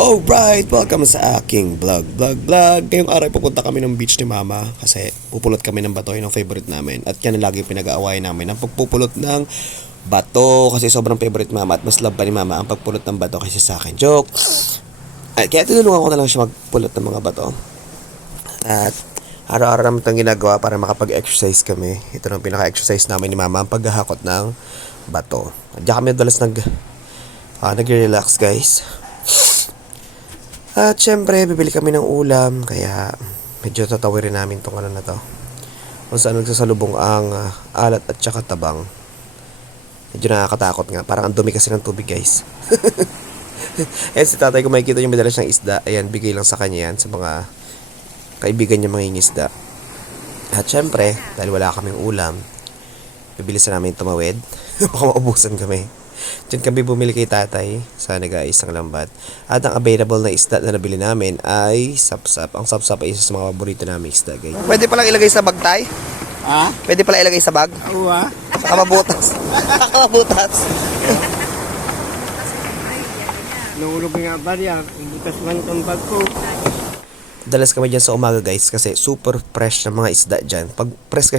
Alright, welcome sa aking vlog. Ngayong araw pupunta kami ng beach ni Mama kasi pupulot kami ng bato, yun ang favorite namin. At yan ang lagi pinag-aawayan namin, ang pagpupulot ng bato kasi sobrang favorite Mama at mas love pa ni Mama ang pagpulot ng bato kasi sa akin. Joke! At kaya tinulungan ko na lang siya magpulot ng mga bato. At araw-araw namin itong ginagawa para makapag-exercise kami. Ito ang pinaka-exercise namin ni Mama, ang paghahakot ng bato. At diyan kami dalas nag-relax guys. At syempre, bibili kami ng ulam, kaya medyo tatawirin namin tong ano na to. Kung saan nagsasalubong ang alat at saka tabang. Medyo nakakatakot nga, parang ang dumi kasi ng tubig guys. Ayan si tatay, kung makikita nyo madalas ng isda, ayan, bigay lang sa kanya yan, sa mga kaibigan niya mangingisda. At syempre, dahil wala kaming ulam, bibilisan namin tumawid. Baka maubusan kami. Diyan kami bumili kay tatay sa nag-aisang lambat. At ang available na isda na nabili namin ay sapsap. Ang sapsap ay isa sa mga paborito namin isda, guys. Pwede palang ilagay sa bag, tay? Ha? Pwede pala ilagay sa bag? Oo ha? Nakamabutas. Nakamabutas. Nahulog nga ba yan? Butas man itong bag ko. Dalas kami dyan sa umaga guys kasi super fresh ng mga isda dyan. Pag press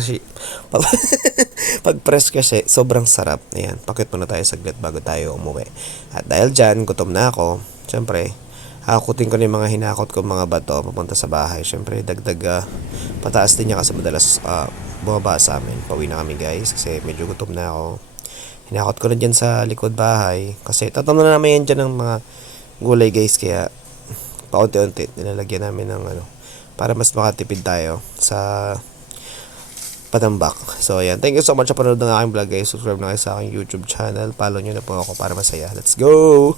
kasi sobrang sarap. Ayan, pakit muna tayo saglit bago tayo umuwi. At dahil dyan, gutom na ako. Siyempre, hakutin ko na yung mga hinakot ko mga bato papunta sa bahay. Siyempre, dagdag pataas din niya kasi madalas bumaba sa amin. Pauwi na kami guys kasi medyo gutom na ako. Hinakot ko na dyan sa likod bahay kasi tatanong na namin yan dyan ng mga gulay guys, kaya paunti-unti nilalagyan namin ng para mas makatipid tayo sa patambak. So ayan, thank you so much sa panonood ng aking vlog guys. Subscribe na kayo sa aking YouTube channel, follow nyo na po ako para masaya. Let's go.